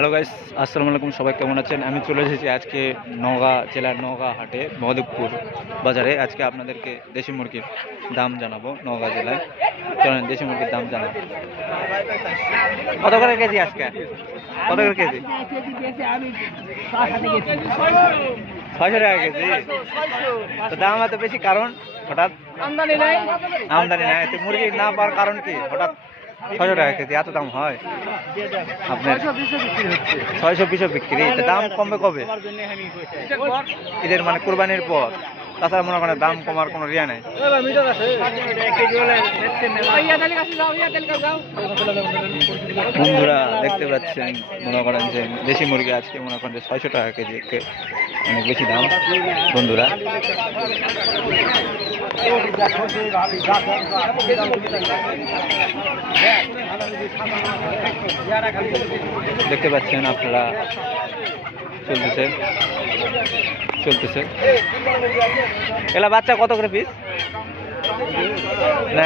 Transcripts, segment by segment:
Hello guys, আসসালামু আলাইকুম। সবাই কেমন আছেন? আমি চলে এসেছি আজকে নওগাঁ জেলার নওগাঁ হাটে মহদেবপুর বাজারে। আজকে আপনাদেরকে দেশি মুরগির দাম জানাবো। নওগাঁ জেলায় চলেন দেশি মুরগির দাম জানাবো। কত করে কেজি আজকে? কত করে কেজি? 600 টাকা কেজি। তো দাম এত বেশি কারণ? হঠাৎ আমদানি নাই। তো মুরগি না পাওয়ার কারণ কি? হঠাৎ 600 টাকা কেজি এত দাম হয়? আপনার 620 বিক্রি। তো দাম কমবে কবে? ঈদের মানে কুরবানির পর। তাছাড়া মনে করেন দাম কমার কোনো রিয়া নাই। বন্ধুরা দেখতে পাচ্ছেন, মনে করেন যে দেশি মুরগি আজকে মনে করেন যে 600 টাকা কেজি, অনেক বেশি দাম বন্ধুরা। দেখতে পাচ্ছেন আপনারা, চলতেছে এলা বাচ্চা কত করে পিস? না,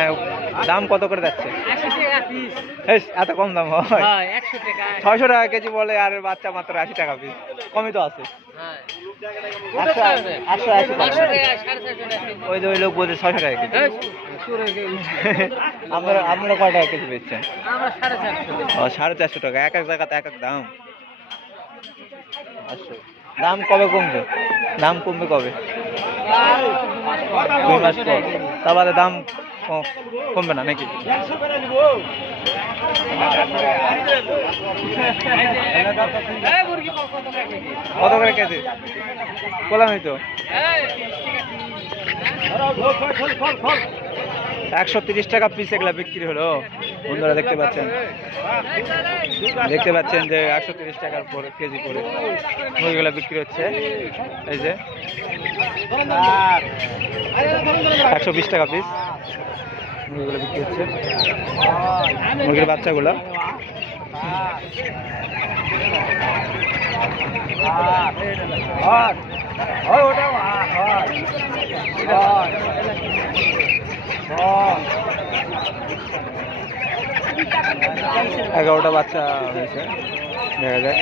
দাম কত করে যাচ্ছে? এত কম দাম হয়? 600 টাকা কেজি বলে, আর বাচ্চা মাত্র 80 টাকা পিস। কমই তো আছে। ওই যে ওই লোক বলছে 600 টাকা কেজি। আপনারা কয় টাকা কেজি বেচছেন? 450 টাকা। এক এক জায়গাতে এক এক দাম। দাম কবে কমবে? দাম কমবে কবে? 2 মাস পর। তার বাদে দাম কমবে না নাকি? কত করে কেজি? বললামই তো 130 টাকা পিস এগুলা বিক্রি হলো বন্ধুরা। দেখতে পাচ্ছেন যে 130 টাকার কেজি করে মুরগিগুলা বিক্রি হচ্ছে। এই যে 120 টাকা পিস মুরগিগুলো বিক্রি হচ্ছে, মুরগির বাচ্চাগুলো। এগারোটা বাচ্চা হয়েছে, দেখা যায়।